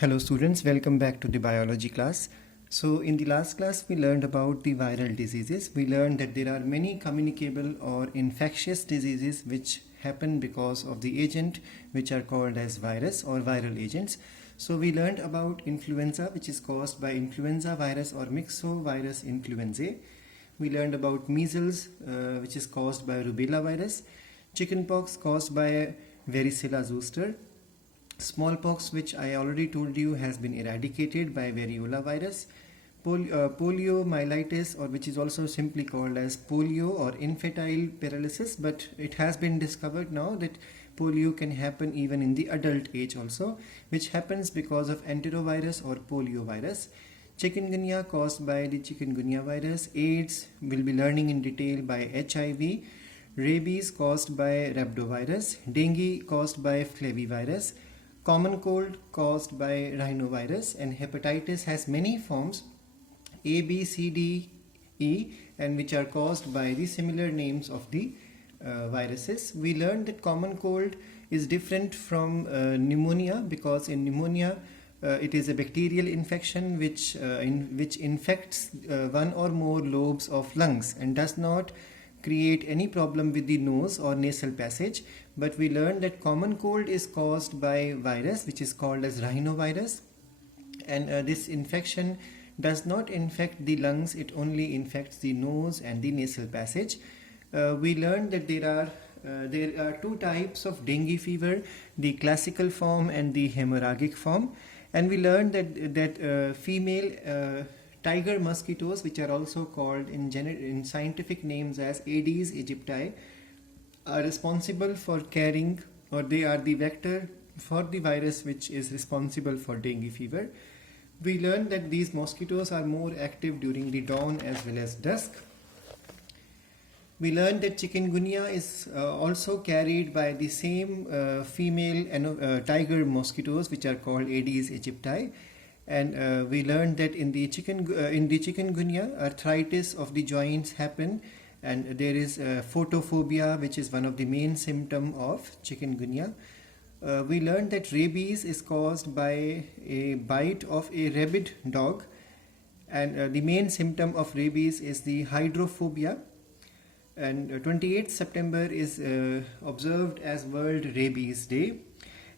Hello students, welcome back to the biology class. So in the last class we learned about the viral diseases. We learned that there are many communicable or infectious diseases which happen because of the agent which are called as virus or viral agents. So we learned about influenza, which is caused by influenza virus or myxovirus influenzae. We learned about measles, which is caused by rubella virus, chickenpox caused by varicella zoster, smallpox, which I already told you has been eradicated by variola virus, poliomyelitis, or which is also simply called as polio or infantile paralysis, but it has been discovered now that polio can happen even in the adult age also, which happens because of enterovirus or poliovirus. Chikungunya caused by the chikungunya virus, AIDS will be learning in detail by HIV, rabies caused by rhabdovirus, dengue caused by flavivirus, common cold caused by rhinovirus, and hepatitis has many forms A, B, C, D, E, and which are caused by the similar names of the viruses. We learned that common cold is different from pneumonia because in pneumonia it is a bacterial infection which infects one or more lobes of lungs and does not create any problem with the nose or nasal passage. But we learned that common cold is caused by virus which is called as rhinovirus, and this infection does not infect the lungs, it only infects the nose and the nasal passage. We learned that there are two types of dengue fever, the classical form and the hemorrhagic form. And we learned that female tiger mosquitoes, which are also called in scientific names as Aedes aegypti, are responsible for carrying, or they are the vector for the virus which is responsible for dengue fever. We learned that these mosquitoes are more active during the dawn as well as dusk. We learned that chikungunya is also carried by the same female tiger mosquitoes which are called Aedes aegypti. And we learned that in the chikungunya, arthritis of the joints happen, and there is photophobia, which is one of the main symptoms of chikungunya. We learned that rabies is caused by a bite of a rabid dog, and the main symptom of rabies is the hydrophobia. And 28th September is observed as World Rabies Day.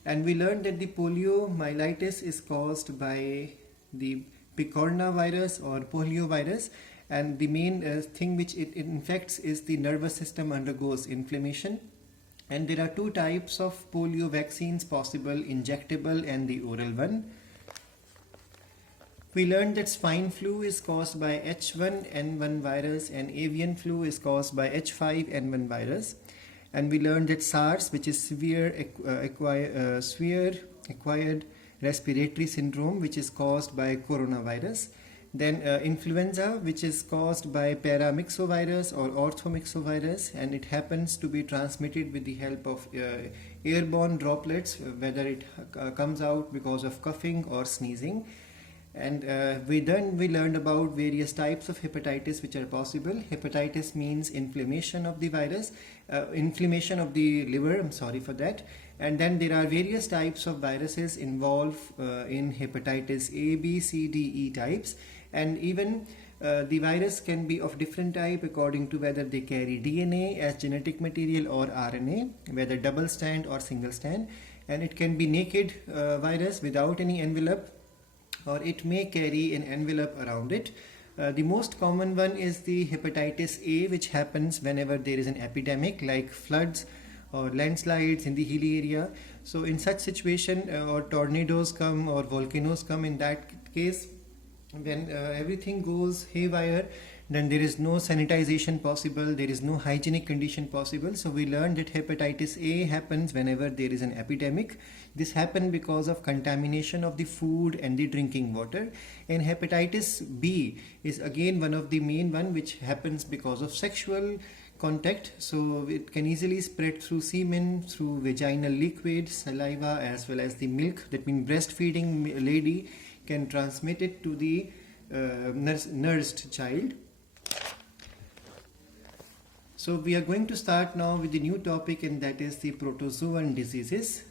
And we learned that the poliomyelitis is caused by the picorna virus or poliovirus, and the main thing which it infects is the nervous system undergoes inflammation. And there are two types of polio vaccines possible, injectable and the oral one. We learned that swine flu is caused by H1N1 virus and avian flu is caused by H5N1 virus. And we learned that SARS, which is severe acquired respiratory syndrome, which is caused by coronavirus. Then influenza, which is caused by paramyxovirus or orthomyxovirus, and it happens to be transmitted with the help of airborne droplets, whether it comes out because of coughing or sneezing. And we learned about various types of hepatitis which are possible. Hepatitis means inflammation of the virus, inflammation of the liver, I'm sorry for that. And then there are various types of viruses involved in hepatitis A, B, C, D, E types. And even the virus can be of different type according to whether they carry DNA as genetic material or RNA, whether double strand or single strand. And it can be naked virus without any envelope, or it may carry an envelope around it. The most common one is the hepatitis A, which happens whenever there is an epidemic like floods or landslides in the hilly area. So in such situation, or tornadoes come or volcanoes come, in that case, when everything goes haywire, then there is no sanitization possible, there is no hygienic condition possible. So we learned that hepatitis A happens whenever there is an epidemic. This happens because of contamination of the food and the drinking water. And hepatitis B is again one of the main one, which happens because of sexual contact. So it can easily spread through semen, through vaginal liquid, saliva, as well as the milk. That means breastfeeding lady can transmit it to the nursed child. So we are going to start now with the new topic, and that is the protozoan diseases.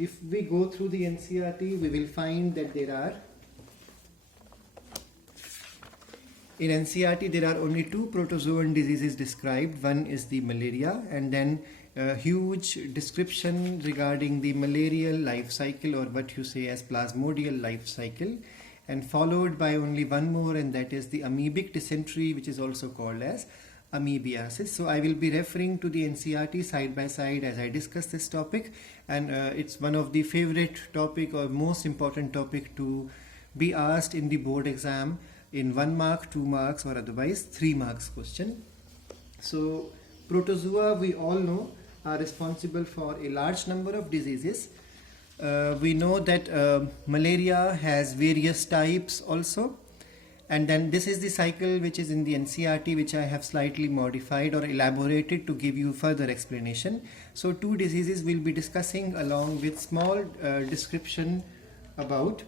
if we go through the NCERT, we will find that in NCERT there are only two protozoan diseases described. One is the malaria, and then a huge description regarding the malarial life cycle, or what you say as plasmodial life cycle, and followed by only one more, and that is the amoebic dysentery, which is also called as amoebiasis. So I will be referring to the NCERT side by side as I discuss this topic, and it's one of the favorite topic or most important topic to be asked in the board exam in 1 mark, 2 marks, or otherwise 3 marks question. So protozoa, we all know, are responsible for a large number of diseases. We know that malaria has various types also, and then this is the cycle which is in the NCERT, which I have slightly modified or elaborated to give you further explanation. So two diseases we'll be discussing along with small description about.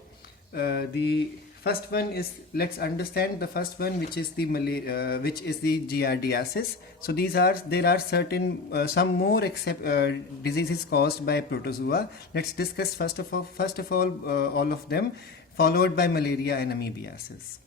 The first one is, let's understand the first one, which is the giardiasis. So there are certain some more diseases caused by protozoa. Let's discuss first of all all of them, followed by malaria and amoebiasis.